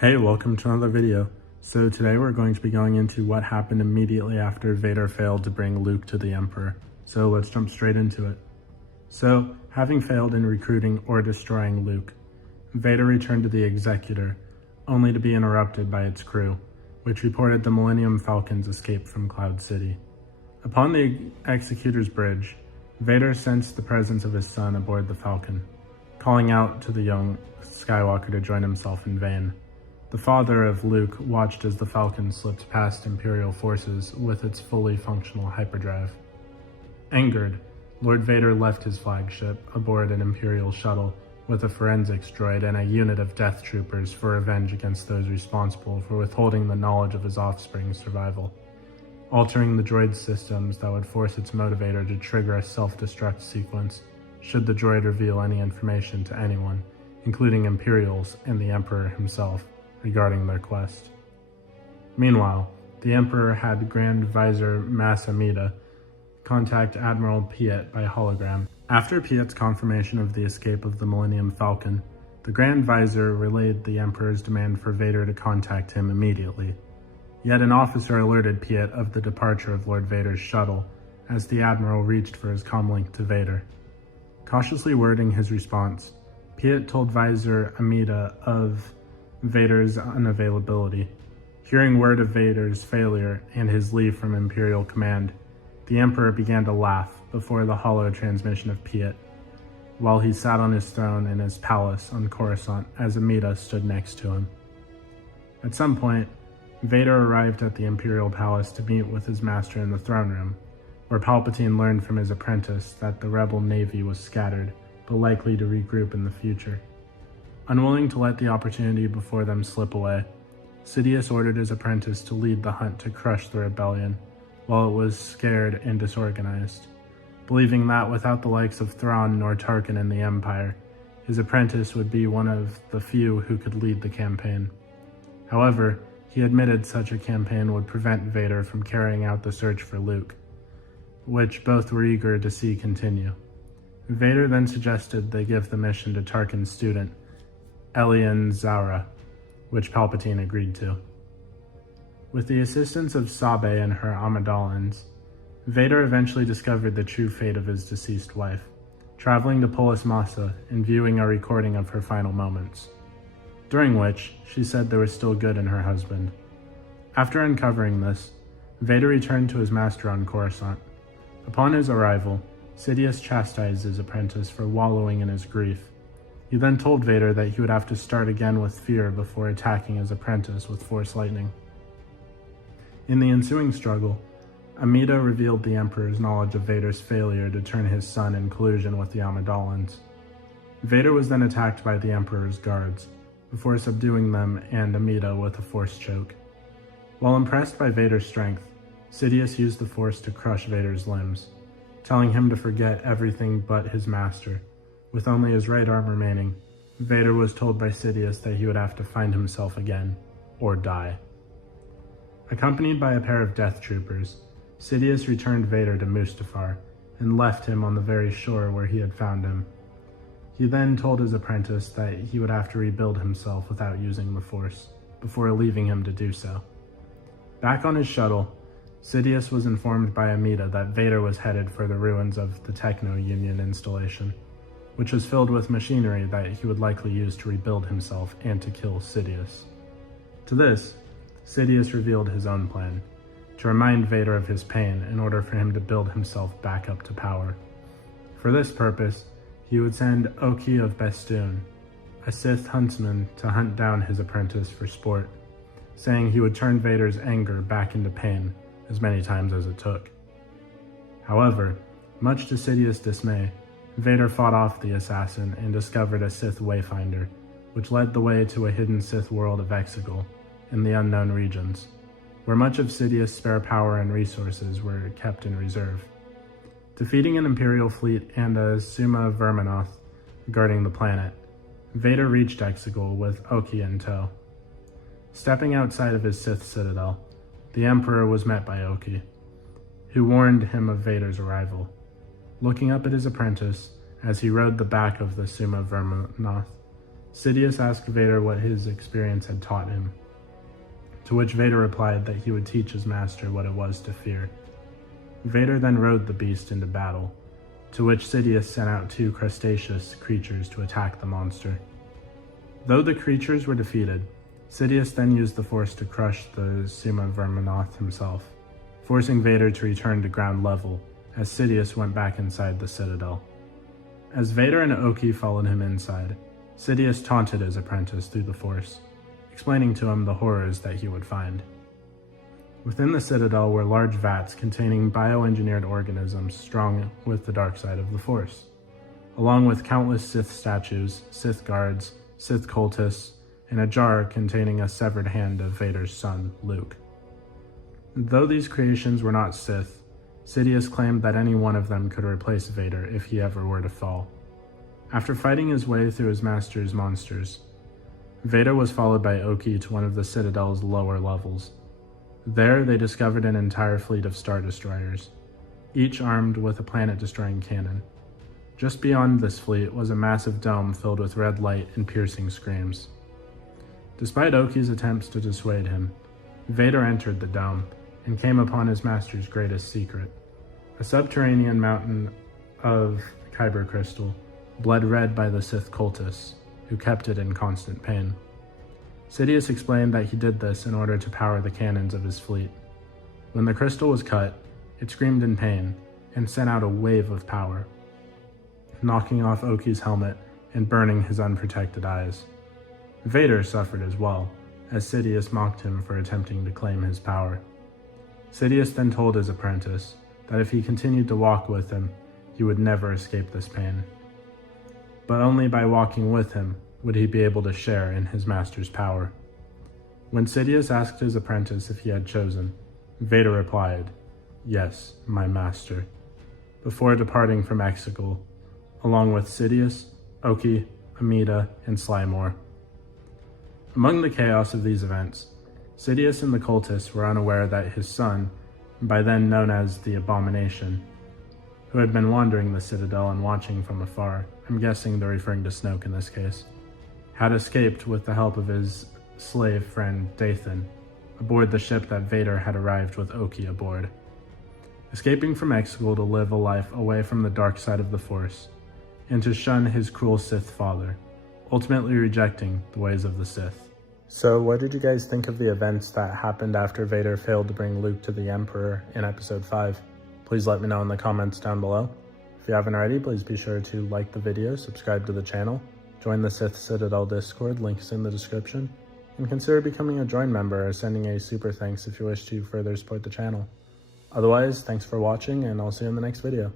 Hey, welcome to another video. So today we're going to be going into what happened immediately after Vader failed to bring Luke to the Emperor. So let's jump straight into it. So, having failed in recruiting or destroying Luke, Vader returned to the Executor, only to be interrupted by its crew, which reported the Millennium Falcon's escape from Cloud City. Upon the Executor's bridge, Vader sensed the presence of his son aboard the Falcon, calling out to the young Skywalker to join himself in vain. The father of Luke watched as the Falcon slipped past Imperial forces with its fully functional hyperdrive. Angered, Lord Vader left his flagship aboard an Imperial shuttle with a forensics droid and a unit of death troopers for revenge against those responsible for withholding the knowledge of his offspring's survival, altering the droid's systems that would force its motivator to trigger a self-destruct sequence should the droid reveal any information to anyone, including Imperials and the Emperor himself, regarding their quest. Meanwhile, the Emperor had Grand Vizier Mas Amida contact Admiral Piet by hologram. After Piet's confirmation of the escape of the Millennium Falcon, the Grand Vizier relayed the Emperor's demand for Vader to contact him immediately. Yet an officer alerted Piet of the departure of Lord Vader's shuttle as the Admiral reached for his comlink to Vader. Cautiously wording his response, Piet told Vizier Amida of Vader's unavailability. Hearing word of Vader's failure and his leave from Imperial command, the Emperor began to laugh before the hollow transmission of Piet, while he sat on his throne in his palace on Coruscant as Amida stood next to him. At some point, Vader arrived at the Imperial Palace to meet with his master in the throne room, where Palpatine learned from his apprentice that the rebel navy was scattered, but likely to regroup in the future. Unwilling to let the opportunity before them slip away, Sidious ordered his apprentice to lead the hunt to crush the rebellion, while it was scared and disorganized, believing that without the likes of Thrawn nor Tarkin in the Empire, his apprentice would be one of the few who could lead the campaign. However, he admitted such a campaign would prevent Vader from carrying out the search for Luke, which both were eager to see continue. Vader then suggested they give the mission to Tarkin's student, Elian Zara, which Palpatine agreed to. With the assistance of Sabe and her Amidalans, Vader eventually discovered the true fate of his deceased wife, traveling to Polis Massa and viewing a recording of her final moments, during which she said there was still good in her husband. After uncovering this, Vader returned to his master on Coruscant. Upon his arrival, Sidious chastised his apprentice for wallowing in his grief. He then told Vader that he would have to start again with fear before attacking his apprentice with Force lightning. In the ensuing struggle, Amida revealed the Emperor's knowledge of Vader's failure to turn his son in collusion with the Amidalans. Vader was then attacked by the Emperor's guards, before subduing them and Amida with a Force choke. While impressed by Vader's strength, Sidious used the Force to crush Vader's limbs, telling him to forget everything but his master. With only his right arm remaining, Vader was told by Sidious that he would have to find himself again, or die. Accompanied by a pair of death troopers, Sidious returned Vader to Mustafar and left him on the very shore where he had found him. He then told his apprentice that he would have to rebuild himself without using the Force, before leaving him to do so. Back on his shuttle, Sidious was informed by Amida that Vader was headed for the ruins of the Techno Union installation, which was filled with machinery that he would likely use to rebuild himself and to kill Sidious. To this, Sidious revealed his own plan, to remind Vader of his pain in order for him to build himself back up to power. For this purpose, he would send Oki of Bestoon, a Sith huntsman, to hunt down his apprentice for sport, saying he would turn Vader's anger back into pain as many times as it took. However, much to Sidious' dismay, Vader fought off the assassin and discovered a Sith wayfinder, which led the way to a hidden Sith world of exegol in the unknown regions, where much of Sidious' spare power and resources were kept in reserve. Defeating an Imperial fleet and a Summa Verminoth guarding the planet, Vader reached exegol with Oki in tow. Stepping outside of his Sith Citadel, the Emperor was met by Oki, who warned him of Vader's arrival. Looking up at his apprentice as he rode the back of the Summa Verminoth, Sidious asked Vader what his experience had taught him, to which Vader replied that he would teach his master what it was to fear. Vader then rode the beast into battle, to which Sidious sent out 2 crustaceous creatures to attack the monster. Though the creatures were defeated, Sidious then used the Force to crush the Summa Verminoth himself, forcing Vader to return to ground level as Sidious went back inside the Citadel. As Vader and Oki followed him inside, Sidious taunted his apprentice through the Force, explaining to him the horrors that he would find. Within the Citadel were large vats containing bioengineered organisms strong with the dark side of the Force, along with countless Sith statues, Sith guards, Sith cultists, and a jar containing a severed hand of Vader's son, Luke. Though these creations were not Sith, Sidious claimed that any one of them could replace Vader if he ever were to fall. After fighting his way through his master's monsters, Vader was followed by Oki to one of the Citadel's lower levels. There, they discovered an entire fleet of Star Destroyers, each armed with a planet-destroying cannon. Just beyond this fleet was a massive dome filled with red light and piercing screams. Despite Oki's attempts to dissuade him, Vader entered the dome and came upon his master's greatest secret, a subterranean mountain of kyber crystal, bled red by the Sith cultists, who kept it in constant pain. Sidious explained that he did this in order to power the cannons of his fleet. When the crystal was cut, it screamed in pain and sent out a wave of power, knocking off Oki's helmet and burning his unprotected eyes. Vader suffered as well, as Sidious mocked him for attempting to claim his power. Sidious then told his apprentice that if he continued to walk with him, he would never escape this pain. But only by walking with him would he be able to share in his master's power. When Sidious asked his apprentice if he had chosen, Vader replied, "Yes, my master," before departing from Exegol, along with Sidious, Oki, Amida, and Slymore. Among the chaos of these events, Sidious and the cultists were unaware that his son, by then known as the Abomination, who had been wandering the Citadel and watching from afar, I'm guessing they're referring to Snoke in this case, had escaped with the help of his slave friend Dathan, aboard the ship that Vader had arrived with Oki aboard. Escaping from Exegol to live a life away from the dark side of the Force, and to shun his cruel Sith father, ultimately rejecting the ways of the Sith. So what did you guys think of the events that happened after Vader failed to bring Luke to the Emperor in Episode 5? Please let me know in the comments down below. If you haven't already, please be sure to like the video, subscribe to the channel, join the Sith Citadel Discord, link is in the description, and consider becoming a join member or sending a super thanks if you wish to further support the channel. Otherwise, thanks for watching, and I'll see you in the next video.